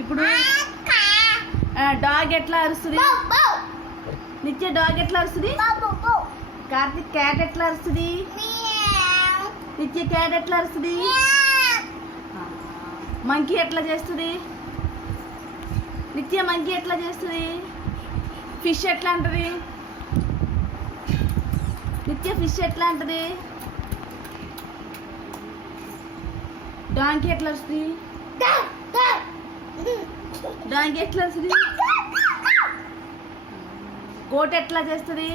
ఇప్పుడు డాగ్ ఎట్లా అరుస్తుంది? నిత్య డాగ్ ఎట్లా అరుస్తుంది? కార్తిక్ క్యాట్ ఎట్లా అరుస్తుంది? నిత్య క్యాట్ ఎట్లా అరుస్తుంది? మంకీ ఎట్లా చేస్తుంది? నిత్య మంకీ ఎట్లా చేస్తుంది? ఫిష్ ఎట్లా అంటది? నిత్య ఫిష్ ఎట్లా అంటది? డాంకీ ఎట్లా వస్తుంది? డాంకీ ఎట్లా వస్తుంది? కోట్ ఎట్లా చేస్తుంది?